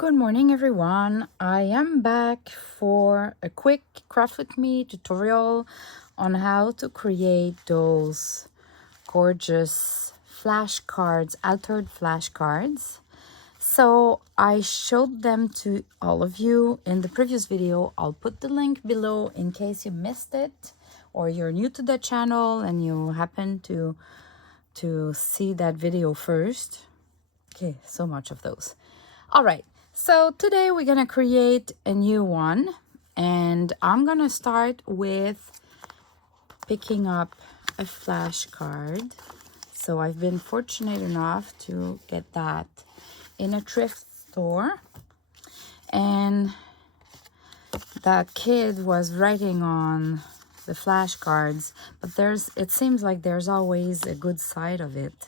Good morning, everyone. I am back for a quick craft with me tutorial on how to create those gorgeous flashcards, altered flashcards. So I showed them to all of you in the previous video. I'll put the link below in case you missed it or you're new to the channel and you happen to see that video first. Okay, so much of those. All right, so today we're gonna create a new one, and I'm gonna start with picking up a flashcard. So I've been fortunate enough to get that in a thrift store, and that kid was writing on the flashcards, but it seems like there's always a good side of it.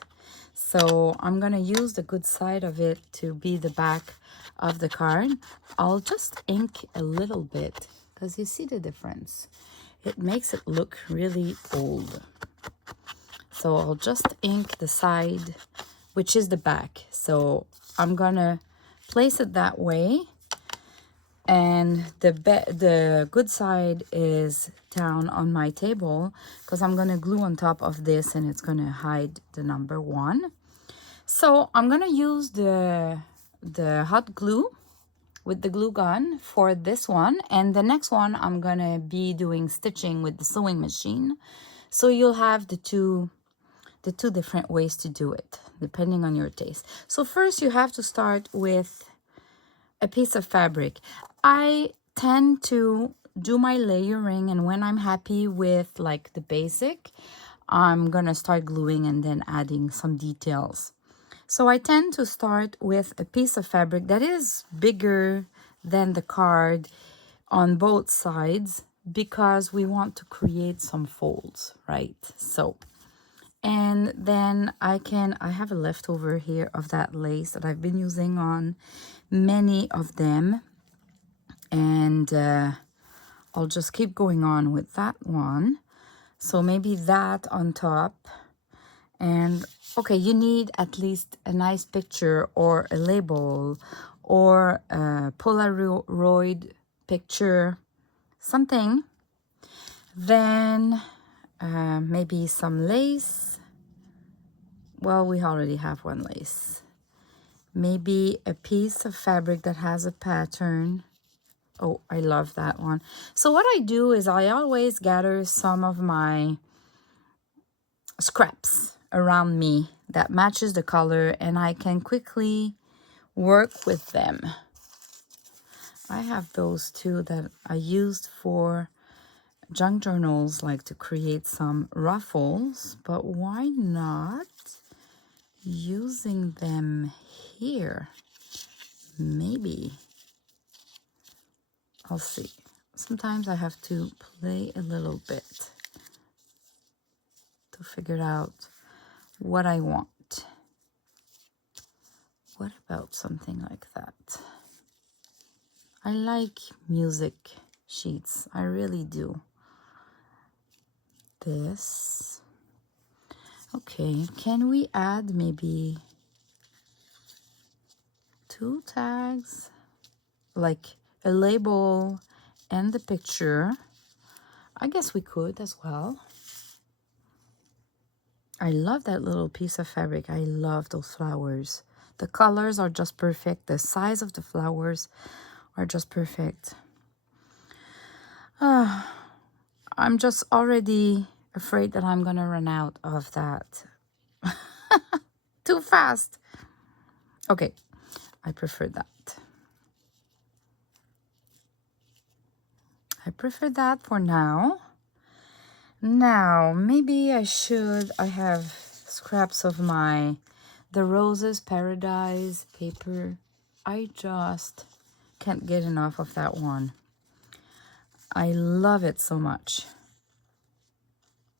So I'm gonna use the good side of it to be the back of the card. I'll just ink a little bit because you see the difference. It makes it look really old. So I'll just ink the side, which is the back. So I'm gonna place it that way. And the good side is down on my table because I'm gonna glue on top of this and it's gonna hide the number 1. So I'm gonna use the hot glue with the glue gun for this one, and the next one I'm gonna be doing stitching with the sewing machine. So you'll have the two different ways to do it depending on your taste. So first you have to start with a piece of fabric. I tend to do my layering, and when I'm happy with like the basic, I'm gonna start gluing and then adding some details. So I tend to start with a piece of fabric that is bigger than the card on both sides because we want to create some folds, right? So, and then I have a leftover here of that lace that I've been using on many of them, and I'll just keep going on with that one. So maybe that on top. And okay, you need at least a nice picture or a label or a Polaroid picture, something. Then maybe some lace. Well, we already have one lace. Maybe a piece of fabric that has a pattern. Oh, I love that one. So what I do is I always gather some of my scraps around me that matches the color, and I can quickly work with them. I have those too that I used for junk journals, like to create some ruffles, but why not using them here? Maybe. I'll see. Sometimes I have to play a little bit to figure out what I want. What about something like that? I like music sheets. I really do. This. Okay, can we add maybe 2 tags? Like a label and the picture. I guess we could as well. I love that little piece of fabric. I love those flowers. The colors are just perfect. The size of the flowers are just perfect. I'm just already afraid that I'm gonna run out of that. Too fast. Okay, I prefer that. I prefer that for now. Now, maybe I have scraps of the Roses Paradise paper. I just can't get enough of that one. I love it so much.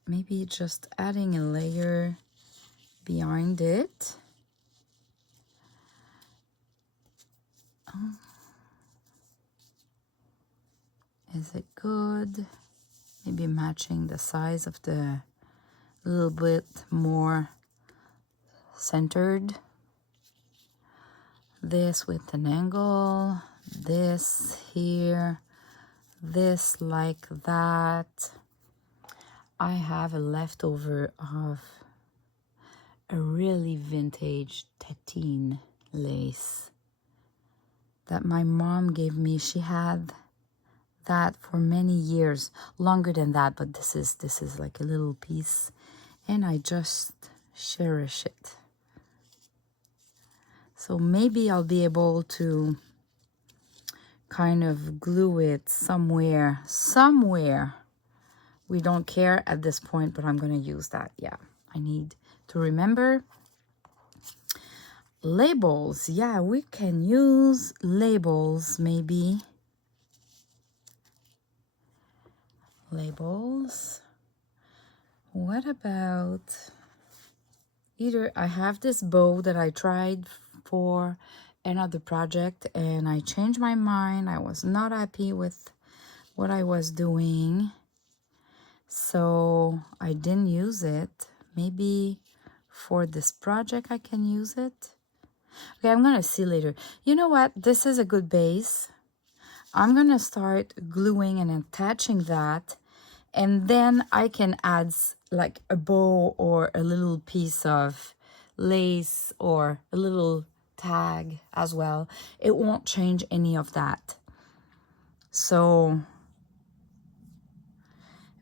Maybe just adding a layer behind it. Oh. Is it good? Maybe matching the size of the little bit more centered. this with an angle, this here, this like that. I have a leftover of a really vintage Tatine lace that my mom gave me. She had that for many years, longer than that, but this is like a little piece, and I just cherish it. So maybe I'll be able to kind of glue it somewhere. We don't care at this point, but I'm going to use that. Yeah, I need to remember. Labels. Yeah, we can use labels maybe. Labels. What about either I have this bow that I tried for another project and I changed my mind. I was not happy with what I was doing, so I didn't use it. Maybe for this project I can use it. Okay, I'm gonna see later. You know what? This is a good base. I'm gonna start gluing and attaching that, and then I can add like a bow or a little piece of lace or a little tag as well. It won't change any of that. So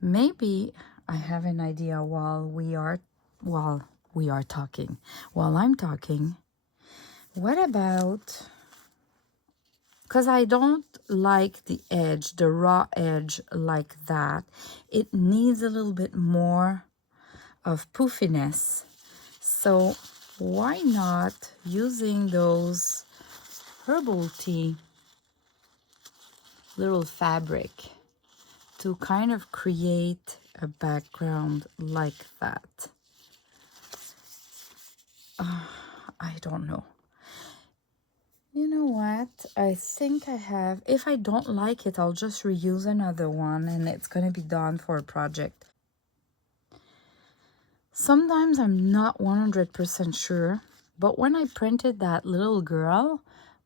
maybe I have an idea while I'm talking. What about, because I don't like the edge, the raw edge like that. It needs a little bit more of poofiness. So why not using those herbal tea little fabric to kind of create a background like that? I don't know. You know what? I think I have. If I don't like it, I'll just reuse another one and it's going to be done for a project. Sometimes I'm not 100% sure, but when I printed that little girl,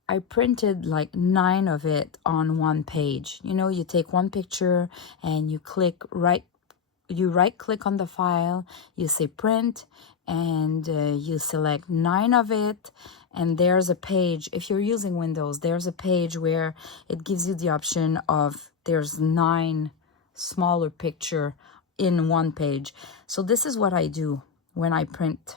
I printed like 9 of it on one page. You know, you take one picture and you right click on the file, you say print, and you select 9 of it, and there's a page. If you're using Windows, there's a page where it gives you the option of there's 9 smaller picture in one page. So this is what I do when I print.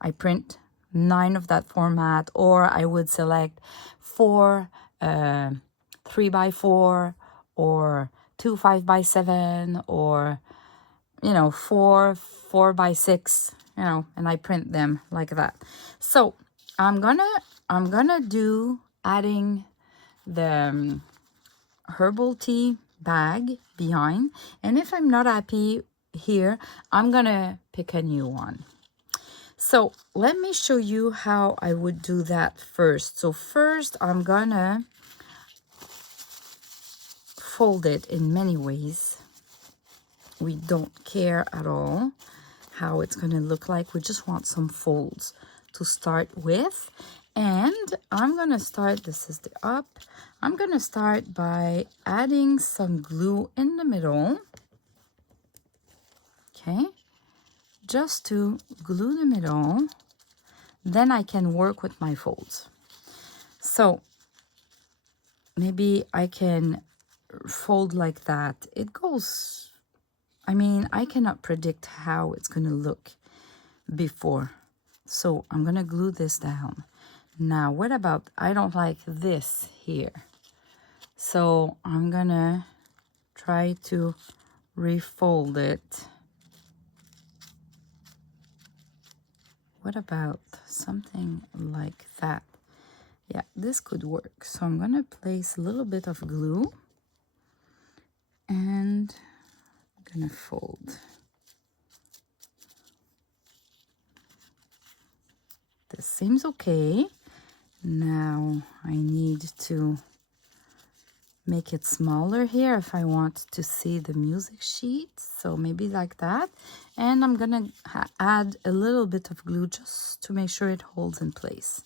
I print 9 of that format, or I would select 4 3x4 or 2 5x7, or 4 4x6, and I print them like that. So I'm gonna do adding the herbal tea bag behind, and if I'm not happy here, I'm gonna pick a new one. So let me show you how I would do that first. So first I'm gonna fold it in many ways. We don't care at all how it's gonna look like. We just want some folds to start with. And I'm gonna start, this is the up, I'm gonna start by adding some glue in the middle. Okay, just to glue the middle, then I can work with my folds. So maybe I can fold like that. It goes, I mean, I cannot predict how it's gonna look before. So I'm gonna glue this down. Now, what about, I don't like this here. So I'm gonna try to refold it. What about something like that? Yeah, this could work. So I'm gonna place a little bit of glue and I'm gonna fold. This seems okay. Now I need to make it smaller here if I want to see the music sheet. So maybe like that. And I'm gonna add a little bit of glue just to make sure it holds in place.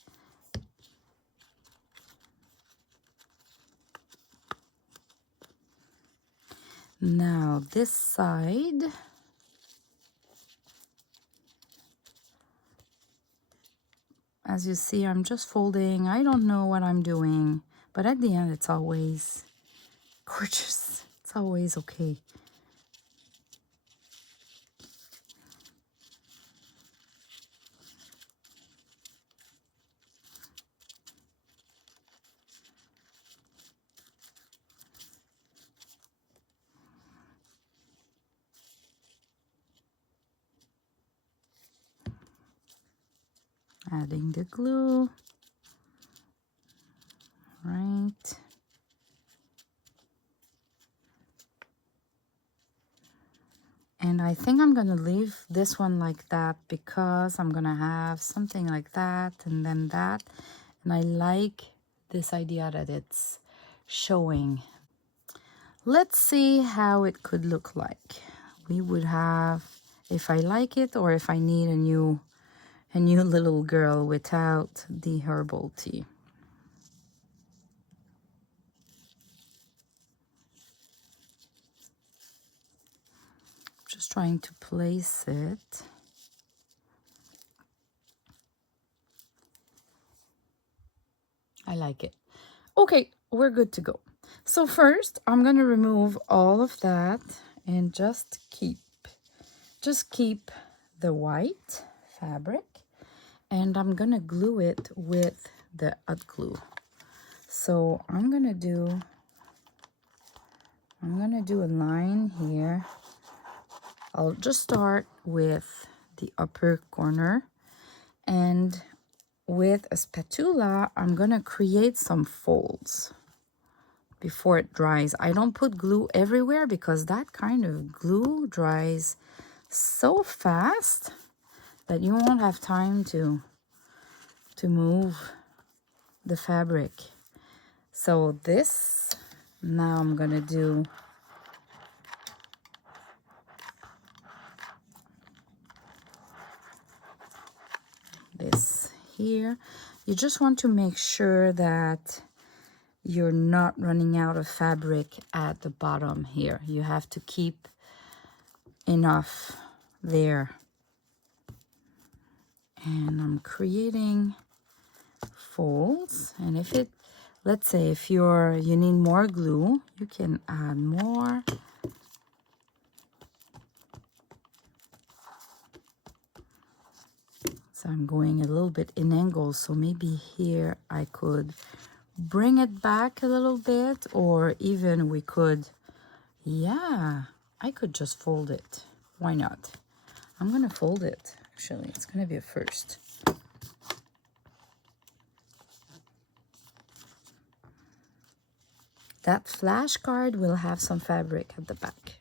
Now this side, as you see, I'm just folding. I don't know what I'm doing, but at the end it's always gorgeous. It's always okay. Adding the glue, right? And I think I'm gonna leave this one like that because I'm gonna have something like that and then that. And I like this idea that it's showing. Let's see how it could look like. We would have, if I like it or if I need a new little girl without the herbal tea. Just trying to place it. I like it. Okay, we're good to go. So first, I'm gonna remove all of that and just keep the white fabric, and I'm gonna glue it with the hot glue. So I'm gonna do a line here. I'll just start with the upper corner, and with a spatula, I'm gonna create some folds before it dries. I don't put glue everywhere because that kind of glue dries so fast that you won't have time to move the fabric. So this, now I'm gonna do this here. You just want to make sure that you're not running out of fabric at the bottom here. You have to keep enough there. And I'm creating folds, and if it, let's say if you need more glue, you can add more. So I'm going a little bit in angles, so maybe here I could bring it back a little bit, or even we could, yeah, I could just fold it. Why not? I'm gonna fold it, actually. It's gonna be a first. That flashcard will have some fabric at the back.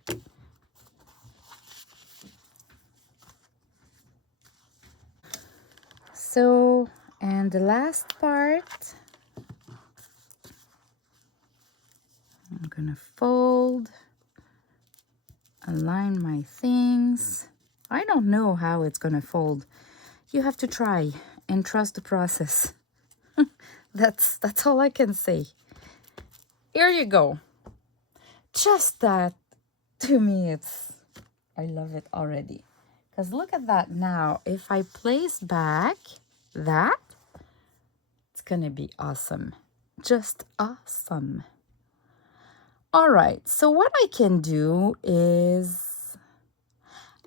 So, and the last part, I'm gonna fold, align my things. I don't know how it's gonna fold. You have to try and trust the process. That's all I can say. Here you go. Just that, to me, I love it already. Because look at that now. If I place back that, it's gonna be awesome. Just awesome. All right, so what I can do is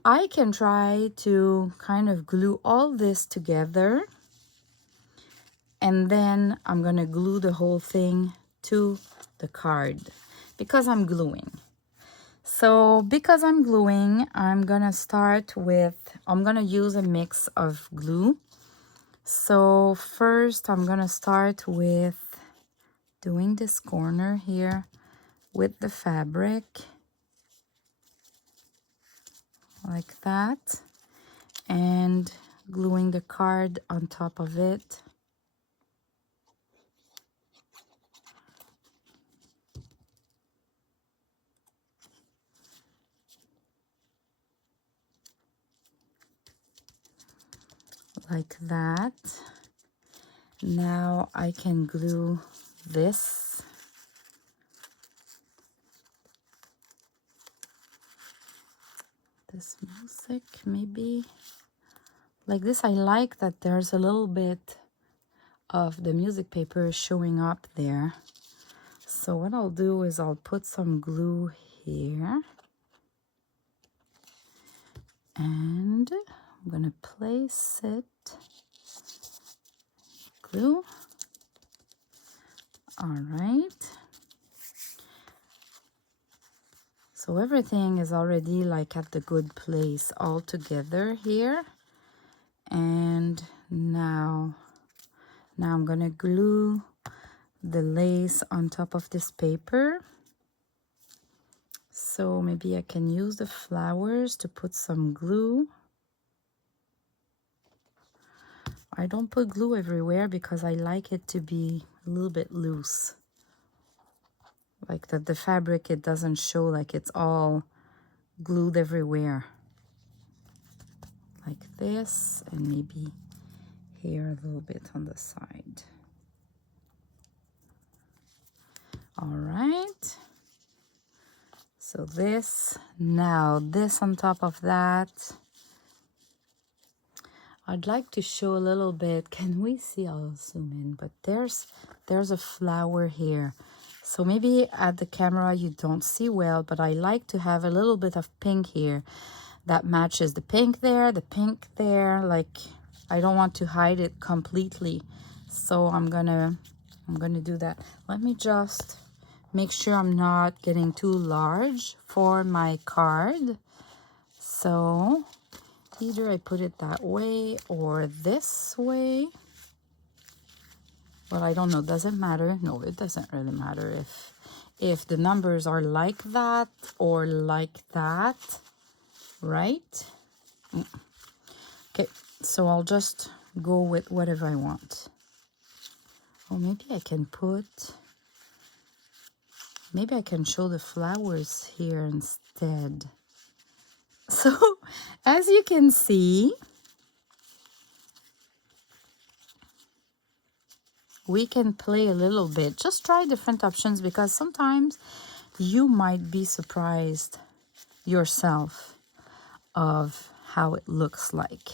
I can try to kind of glue all this together, and then I'm gonna glue the whole thing to the card because I'm gluing. So because I'm gluing, I'm gonna use a mix of glue. So first I'm gonna start with doing this corner here with the fabric like that, and gluing the card on top of it. Like that. Now I can glue this this music, maybe like this. I like that there's a little bit of the music paper showing up there. So what I'll do is I'll put some glue here, and I'm gonna place it, glue. All right. So everything is already like at the good place all together here. And now I'm gonna glue the lace on top of this paper. So maybe I can use the flowers to put some glue. I don't put glue everywhere because I like it to be a little bit loose. Like that the fabric, it doesn't show like it's all glued everywhere. Like this, and maybe here a little bit on the side. All right. So this, now this on top of that. I'd like to show a little bit. Can we see? I'll zoom in, but there's a flower here. So maybe at the camera you don't see well, but I like to have a little bit of pink here that matches the pink there, the pink there. Like I don't want to hide it completely. So I'm gonna do that. Let me just make sure I'm not getting too large for my card. So either I put it that way or this way. Well, I don't know. Does it matter? No, it doesn't really matter if the numbers are like that or like that, right? Okay, so I'll just go with whatever I want. Oh, maybe I can show the flowers here instead. So, as you can see, we can play a little bit. Just try different options because sometimes you might be surprised yourself of how it looks like.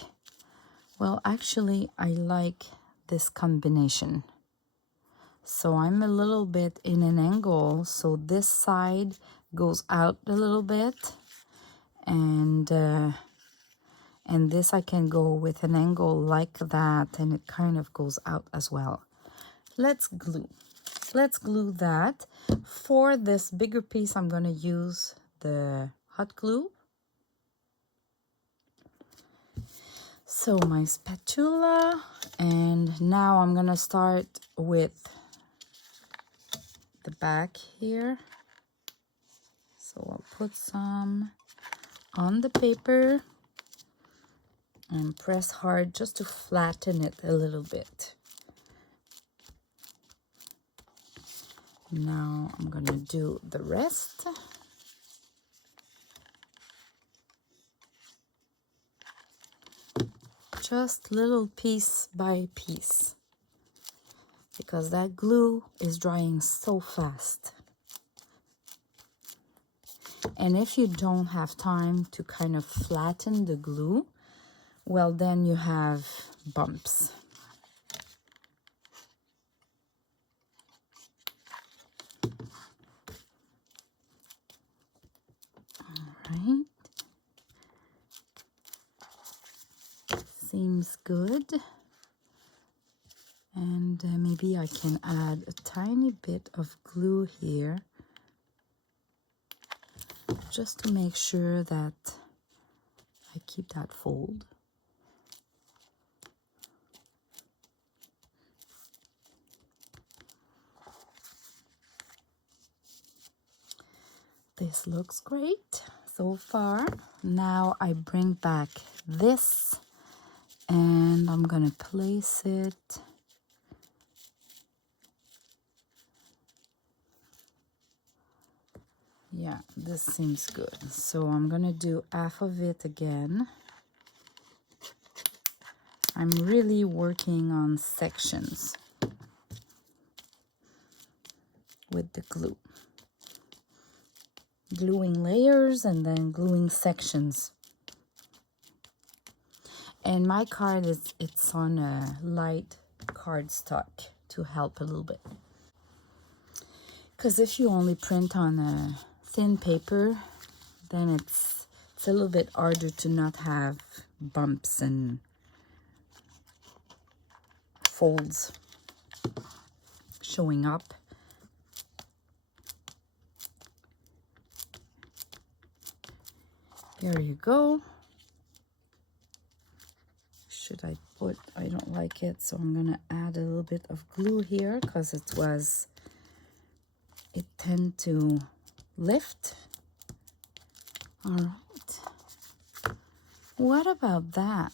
Well, actually, I like this combination. So I'm a little bit in an angle, so this side goes out a little bit, and this I can go with an angle like that, and it kind of goes out as well. Let's glue that. For this bigger piece, I'm going to use the hot glue. So my spatula, and now I'm going to start with the back here. So I'll put some on the paper and press hard just to flatten it a little bit. Now I'm gonna do the rest. Just little piece by piece, because that glue is drying so fast. And if you don't have time to kind of flatten the glue, well, then you have bumps. Right, seems good. And maybe I can add a tiny bit of glue here just to make sure that I keep that fold. This looks great so far. Now I bring back this and I'm gonna place it yeah, this seems good. So I'm gonna do half of it again. I'm really working on sections with the glue. Gluing layers and then gluing sections. And my card it's on a light cardstock to help a little bit. Because if you only print on a thin paper, then it's a little bit harder to not have bumps and folds showing up. There you go. Should I put, I don't like it, so I'm gonna add a little bit of glue here because it tend to lift. All right. What about that?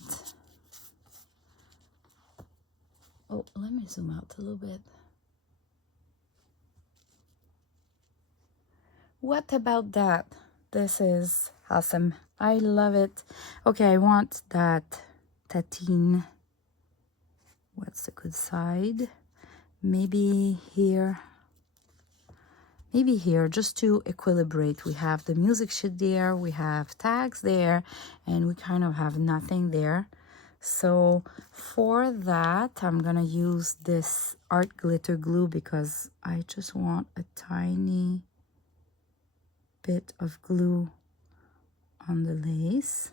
Oh, let me zoom out a little bit. What about that? This is awesome. I love it. Okay, I want that tatine. What's the good side? Maybe here. Maybe here, just to equilibrate. We have the music sheet there, we have tags there, and we kind of have nothing there. So for that, I'm gonna use this art glitter glue because I just want a tiny bit of glue on the lace.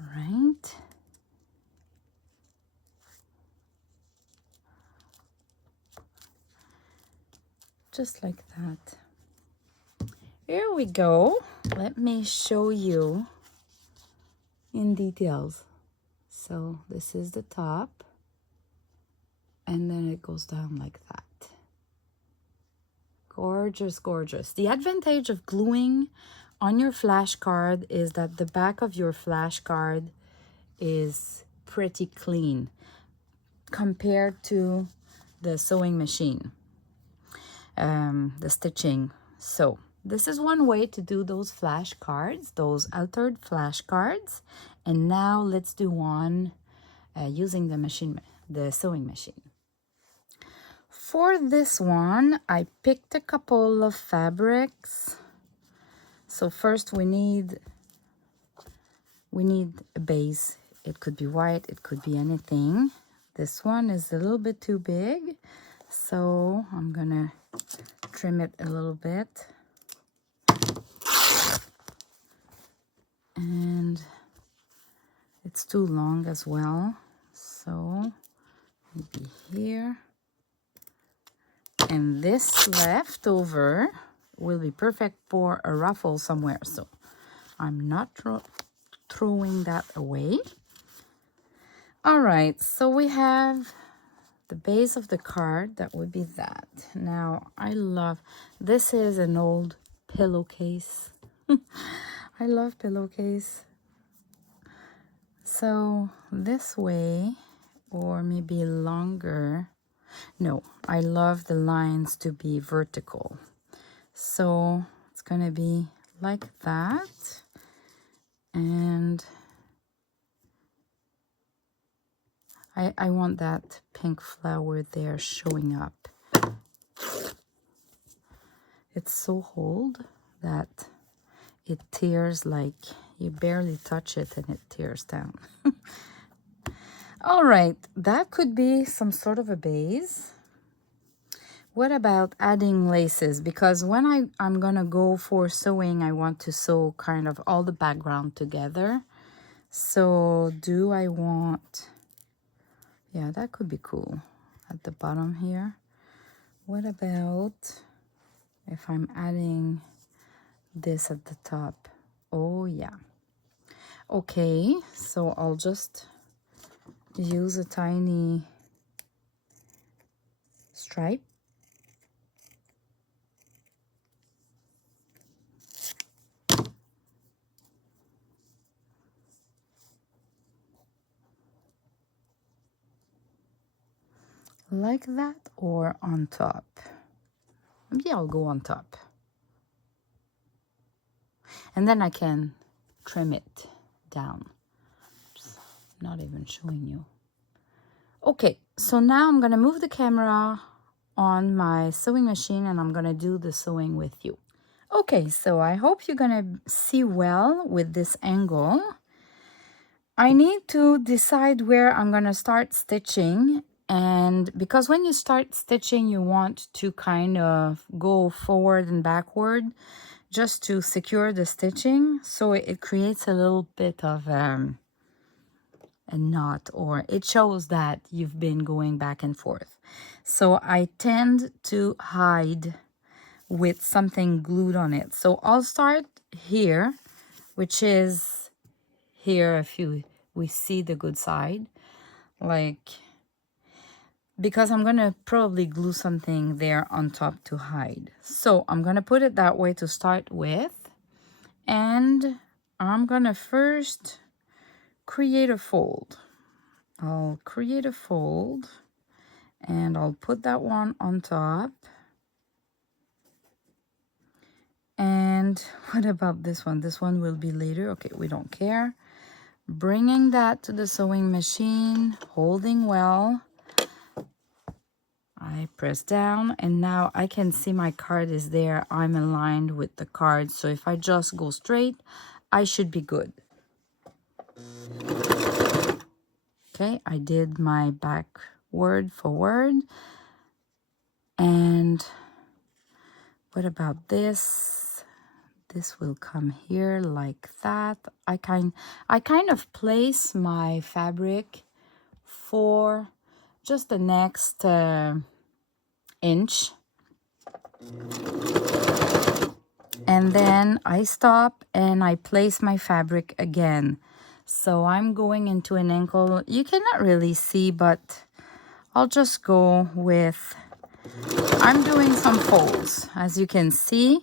All right. Just like that. Here we go. Let me show you in details. So this is the top, and then it goes down like that. Gorgeous, gorgeous. The advantage of gluing on your flashcard is that the back of your flashcard is pretty clean compared to the sewing machine, the stitching. So this is one way to do those flashcards, those altered flashcards. And now let's do one using the sewing machine. For this one, I picked a couple of fabrics. So first we need a base. It could be white, it could be anything. This one is a little bit too big, so I'm gonna trim it a little bit. And it's too long as well, so maybe here. And this leftover will be perfect for a ruffle somewhere, so I'm not throwing that away. All right, so we have the base of the card. That would be that. Now, I love, this is an old pillowcase. I love pillowcase. So this way, or maybe longer. No, I love the lines to be vertical. So it's gonna be like that. And I want that pink flower there showing up. It's so old that it tears, like you barely touch it and it tears down. All right, that could be some sort of a base. What about adding laces? Because when I'm gonna go for sewing, I want to sew kind of all the background together. So do I want, yeah, that could be cool at the bottom here. What about if I'm adding this at the top? Oh yeah. Okay, so I'll just use a tiny stripe. Like that, or on top. Maybe I'll go on top. And then I can trim it down. Just not even showing you. Okay, so now I'm gonna move the camera on my sewing machine and I'm gonna do the sewing with you. Okay, so I hope you're gonna see well with this angle. I need to decide where I'm gonna start stitching, and because when you start stitching you want to kind of go forward and backward just to secure the stitching, so it creates a little bit of a knot, or it shows that you've been going back and forth. So I tend to hide with something glued on it. So I'll start here, which is here, if we see the good side, like, because I'm gonna probably glue something there on top to hide. So I'm gonna put it that way to start with, and I'm gonna first create a fold. I'll create a fold and I'll put that one on top. And what about this one? This one will be later. Okay, we don't care. Bringing that to the sewing machine, holding well. I press down and now I can see my card is there. I'm aligned with the card. So if I just go straight, I should be good. Okay, I did my backward, forward. And what about this? This will come here like that. I kind of place my fabric for just the next inch. And then I stop and I place my fabric again. So I'm going into an ankle. You cannot really see, but I'll just go with, I'm doing some folds, as you can see.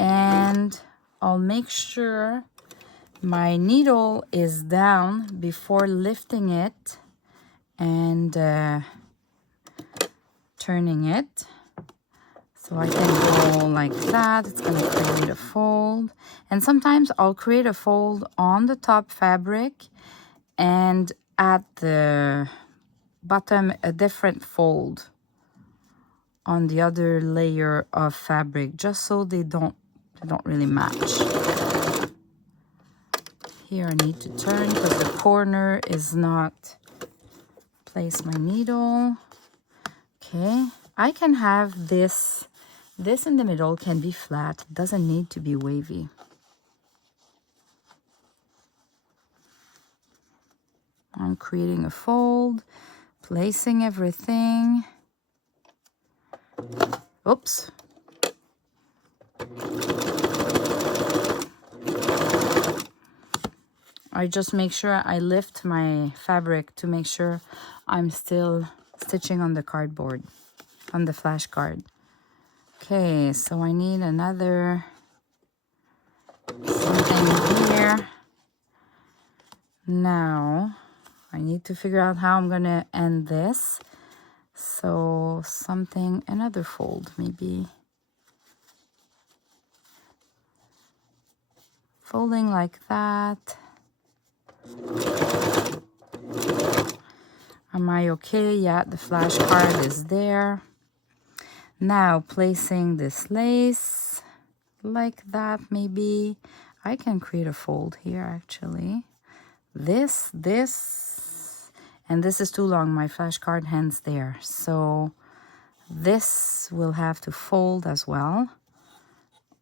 And I'll make sure my needle is down before lifting it and turning it. So I can go like that. It's going to create a fold. And sometimes I'll create a fold on the top fabric and at the bottom a different fold on the other layer of fabric, just so they don't really match. Here I need to turn because the corner is not. Place my needle. Okay, I can have this in the middle can be flat. It doesn't need to be wavy. I'm creating a fold, placing everything. Oops. I just make sure I lift my fabric to make sure I'm still stitching on the cardboard, on the flash card. Okay, so I need another something here. Now, I need to figure out how I'm gonna end this. So something, another fold, maybe. Folding like that. Am I okay? Yeah, the flash card is there. Now placing this lace like that, maybe. I can create a fold here actually. This, and this is too long. My flash card ends there. So this will have to fold as well,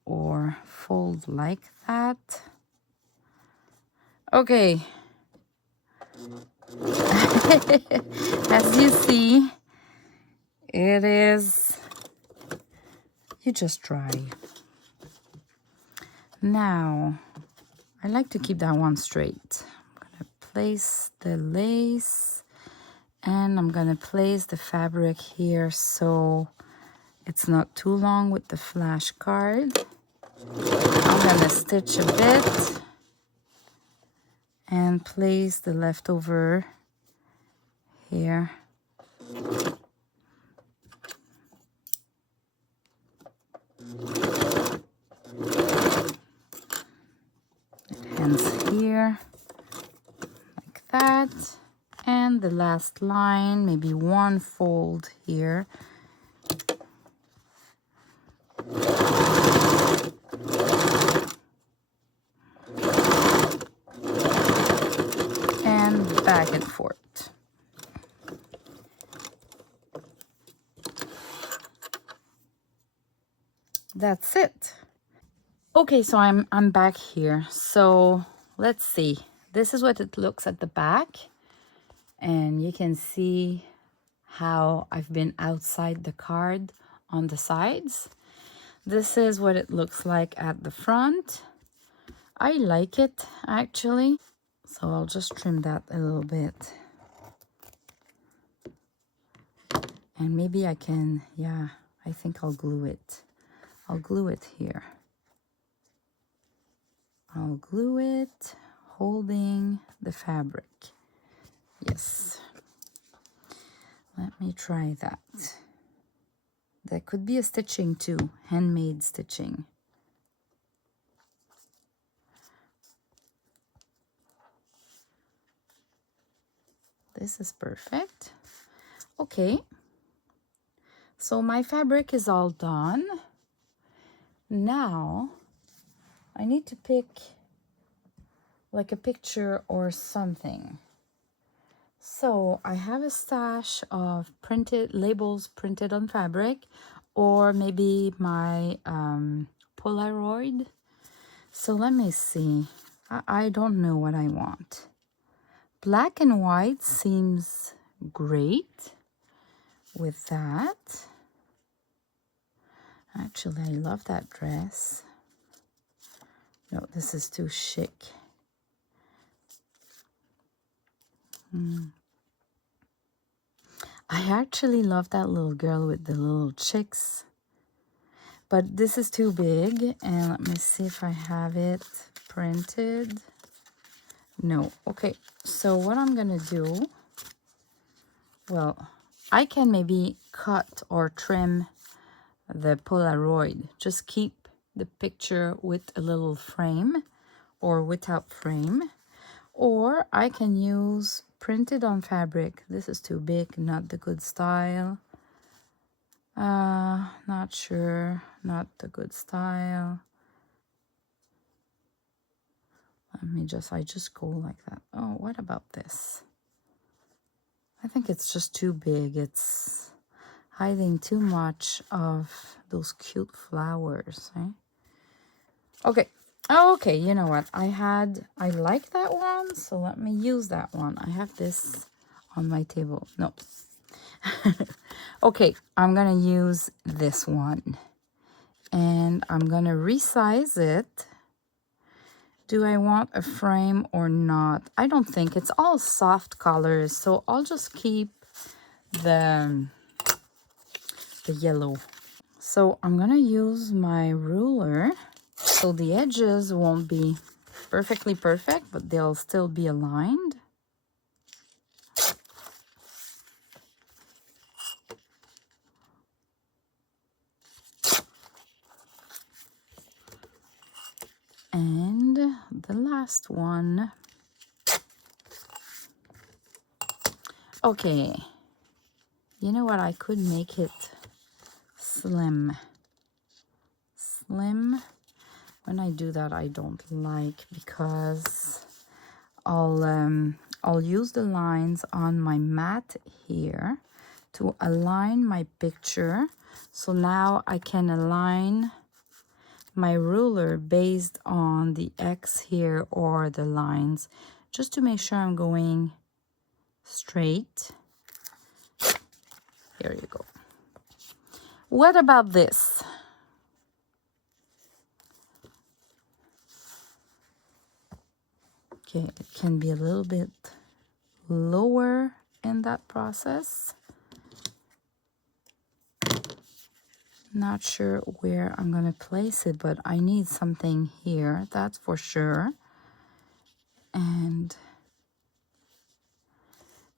or fold like that. Okay. As you see, it is, you just try. Now, I like to keep that one straight. I'm gonna place the lace and I'm gonna place the fabric here so it's not too long with the flash card. I'm gonna stitch a bit and place the leftover here. It ends here like that. And the last line, maybe one fold here. back and forth. That's it. Okay, so I'm back here. So let's see. This is what it looks at the back. And you can see how I've been outside the card on the sides. This is what it looks like at the front. I like it, actually. So I'll just trim that a little bit. And maybe I can, yeah, I think I'll glue it. I'll glue it here. I'll glue it holding the fabric. Yes. Let me try that. That could be a stitching too, handmade stitching. This is perfect. Okay. So my fabric is all done. Now I need to pick like a picture or something. So I have a stash of printed labels printed on fabric, or maybe my Polaroid. So let me see. I don't know what I want. Black and white seems great with that. Actually, I love that dress. No, this is too chic. I actually love that little girl with the little chicks. But this is too big. And let me see if I have it printed. No. Okay. So what I'm going to do, well, I can maybe cut or trim the Polaroid. Just keep the picture with a little frame or without frame. Or I can use printed on fabric. This is too big, not the good style. Not sure, not the good style. Let me I just go like that. Oh, what about this? I think it's just too big. It's hiding too much of those cute flowers, eh? Okay. Okay, you know what? I like that one, so let me use that one. I have this on my table. No. Okay, I'm gonna use this one. And I'm gonna resize it. Do I want a frame or not? I don't think. It's all soft colors, so I'll just keep the yellow. So I'm gonna use my ruler. So the edges won't be perfectly perfect, but they'll still be aligned. And the last one. Okay. You know what? I could make it slim. Slim. When I do that, I don't like, because I'll use the lines on my mat here to align my picture. So now I can align my ruler based on the X here or the lines, just to make sure I'm going straight. Here you go. What about this? Okay, it can be a little bit lower in that process. Not sure where I'm gonna place it, but I need something here, that's for sure. And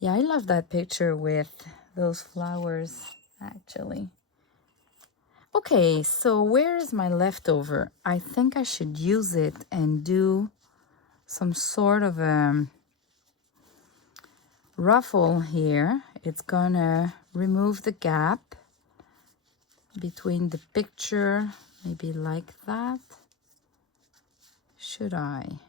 yeah, I love that picture with those flowers, actually. Okay, so where is my leftover? I think I should use it and do some sort of a ruffle here. It's gonna remove the gap between the picture, maybe like that. Should I?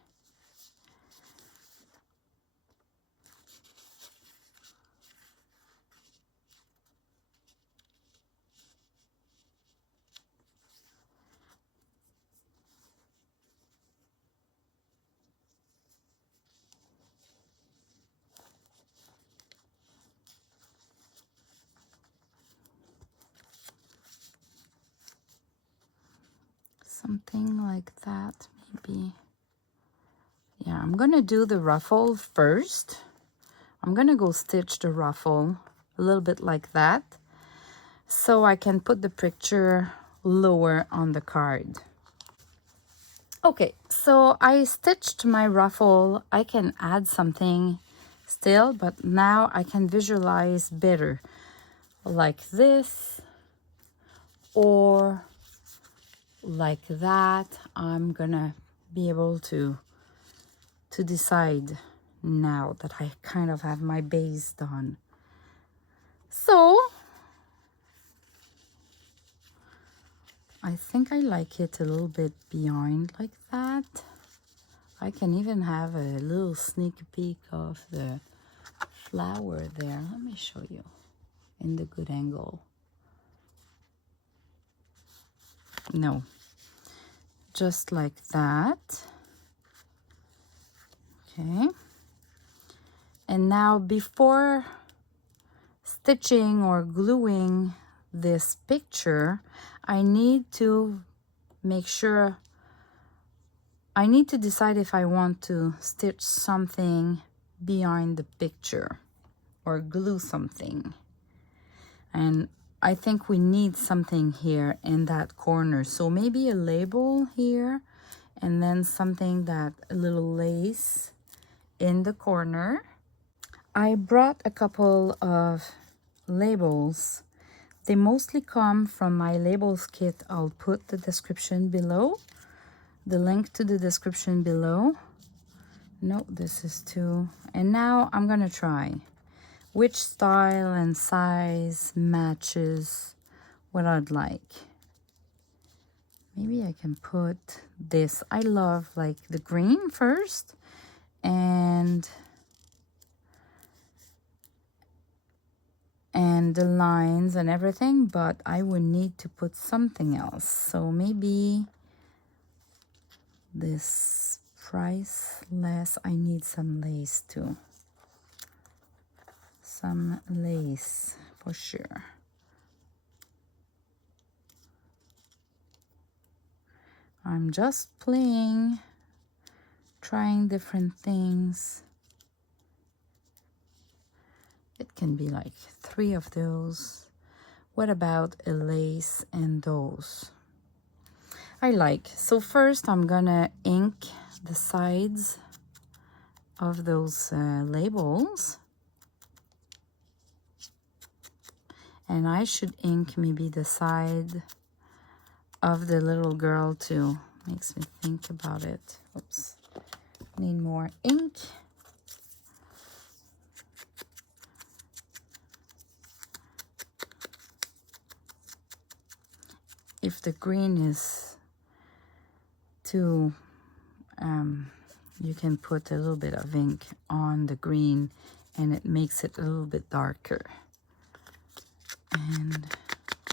something like that, maybe. Yeah, I'm gonna do the ruffle first. I'm gonna go stitch the ruffle a little bit like that, so I can put the picture lower on the card. Okay, so I stitched my ruffle. I can add something still, but now I can visualize better, like this or like that. I'm gonna be able to decide now that I kind of have my base done. So I think I like it a little bit behind like that. I can even have a little sneak peek of the flower there. Let me show you in the good angle. No, just like that. Okay. And now before stitching or gluing this picture, I need to make sure, I need to decide if I want to stitch something behind the picture or glue something. And I think we need something here in that corner. So maybe a label here, and then something that, a little lace in the corner. I brought a couple of labels. They mostly come from my labels kit. I'll put the description below, the link to the description below. No, this is too. And now I'm gonna try which style and size matches what I'd like. Maybe I can put this. I love like the green first, and the lines and everything, but I would need to put something else. So maybe this priceless, I need some lace too. Some lace for sure. I'm just playing, trying different things. It can be like 3 of those. What about a lace and those? I like. So first I'm gonna ink the sides of those labels. And I should ink maybe the side of the little girl too. Makes me think about it. Oops. Need more ink. If the green is too, you can put a little bit of ink on the green and it makes it a little bit darker. And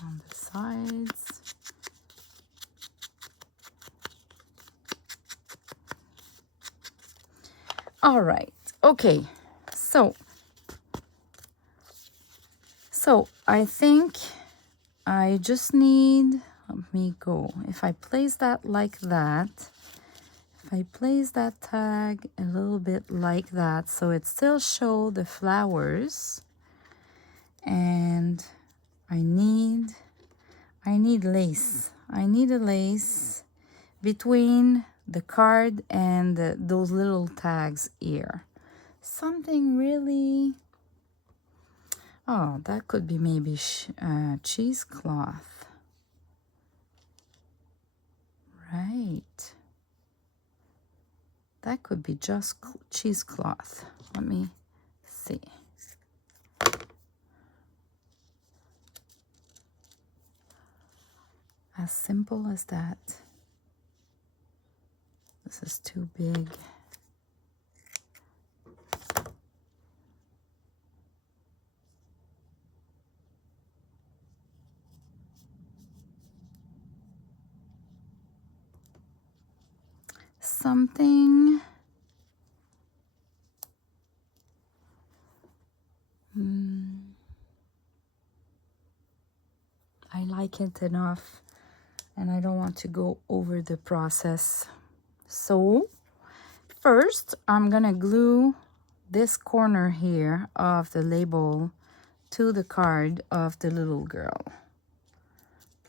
on the sides. All right, okay, so I think I just need, let me go, if I place that like that, if I place that tag a little bit like that, so it still show the flowers, and I need lace. I need a lace between the card and those little tags here. Something really, oh, that could be maybe cheesecloth. Right. That could be just cheesecloth. Let me see. As simple as that. This is too big. Something. I like it enough and I don't want to go over the process. So first, I'm gonna glue this corner here of the label to the card of the little girl.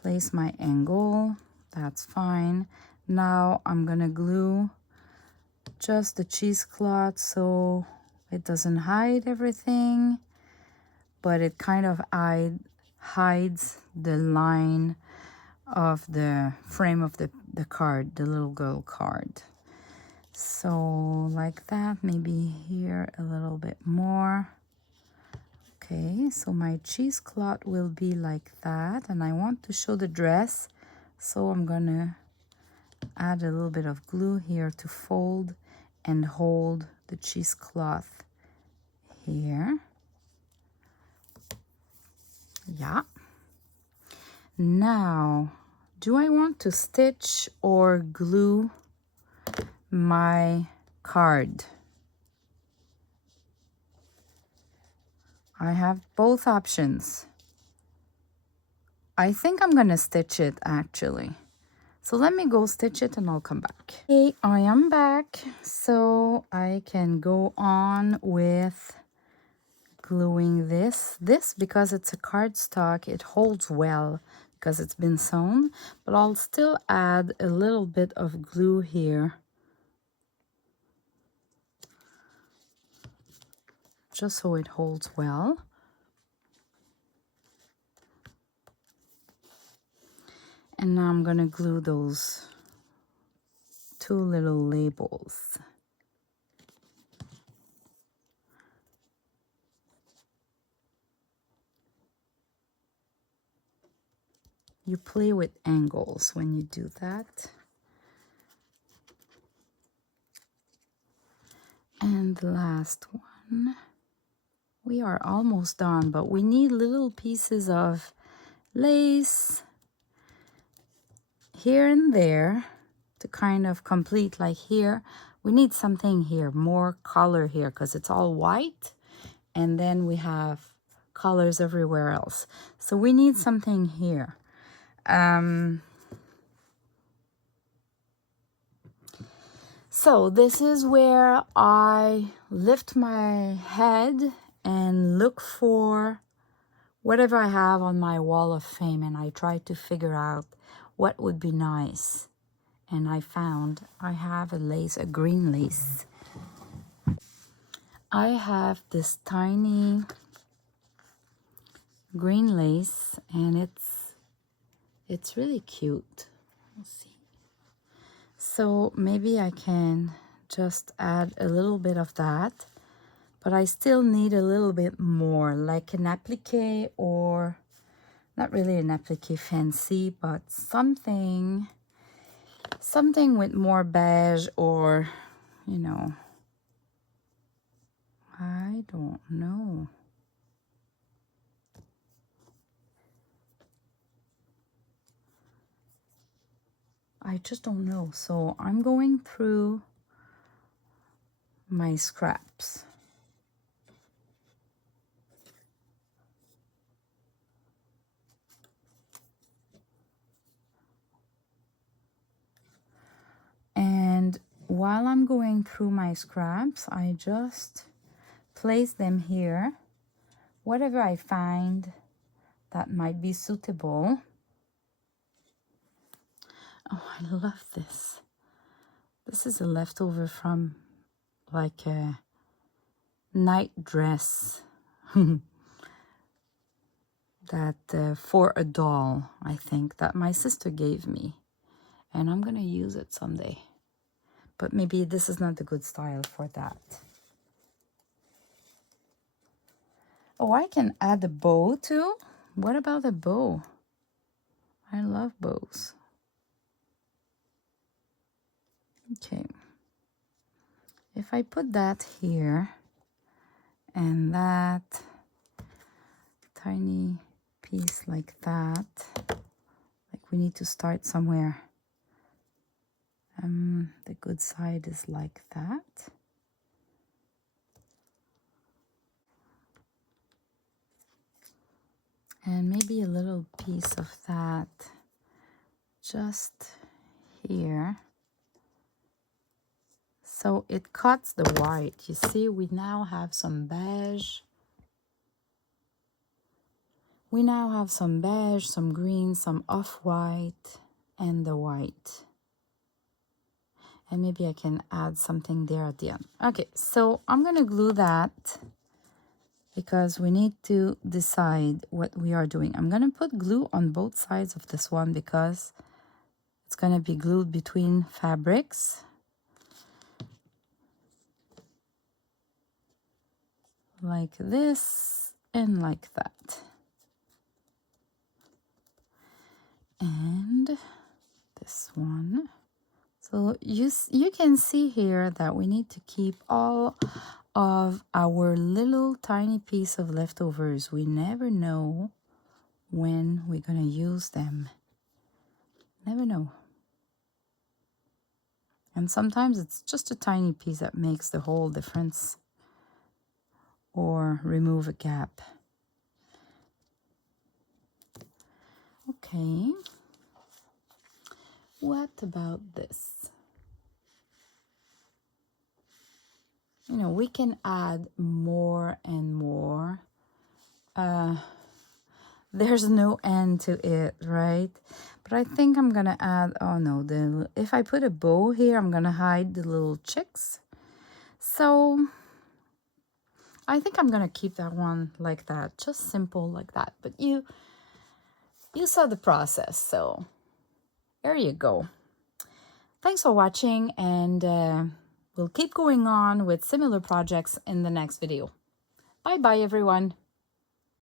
Place my angle, that's fine. Now I'm gonna glue just the cheesecloth so it doesn't hide everything, but it kind of hides the line of the frame of the card, the little girl card. So like that, maybe here a little bit more. Okay, so my cheesecloth will be like that, and I want to show the dress, so I'm gonna add a little bit of glue here to fold and hold the cheesecloth here. Yeah. Now, do I want to stitch or glue my card? I have both options. I think I'm gonna stitch it actually. So let me go stitch it and I'll come back. Okay, I am back. So I can go on with gluing this. This, because it's a cardstock, it holds well because it's been sewn, but I'll still add a little bit of glue here just so it holds well. And now I'm gonna glue those two little labels. You play with angles when you do that. And the last one. We are almost done, but we need little pieces of lace here and there to kind of complete, like here. We need something here, more color here, because it's all white. And then we have colors everywhere else. So we need something here. So this is where I lift my head and look for whatever I have on my wall of fame, and I try to figure out what would be nice. And I found I have a lace, a green lace. I have this tiny green lace, and it's really cute. Let's see. So maybe I can just add a little bit of that, but I still need a little bit more, like an applique, or not really an applique fancy, but something with more beige, or, you know, I don't know. I just don't know. So I'm going through my scraps. And while I'm going through my scraps, I just place them here. Whatever I find that might be suitable. Oh, I love this. This is a leftover from like a night dress that for a doll, I think, that my sister gave me. And I'm gonna use it someday. But maybe this is not the good style for that. Oh, I can add a bow too. What about a bow? I love bows. Okay. If I put that here and that tiny piece like that, like we need to start somewhere. The good side is like that. And maybe a little piece of that just here. So it cuts the white. You see, we now have some beige. We now have some beige, some green, some off-white, and the white. And maybe I can add something there at the end. Okay, so I'm gonna glue that because we need to decide what we are doing. I'm gonna put glue on both sides of this one because it's gonna be glued between fabrics. Like this and like that. And this one. So you can see here that we need to keep all of our little tiny piece of leftovers. We never know when we're gonna use them. Never know. And sometimes it's just a tiny piece that makes the whole difference, or remove a gap. Okay. What about this? You know, we can add more and more. There's no end to it, right? But I think I'm gonna add, oh no, if I put a bow here, I'm gonna hide the little chicks. So I think I'm gonna keep that one like that, just simple like that. But you saw the process, so there you go. Thanks for watching, and we'll keep going on with similar projects in the next video. Bye bye everyone.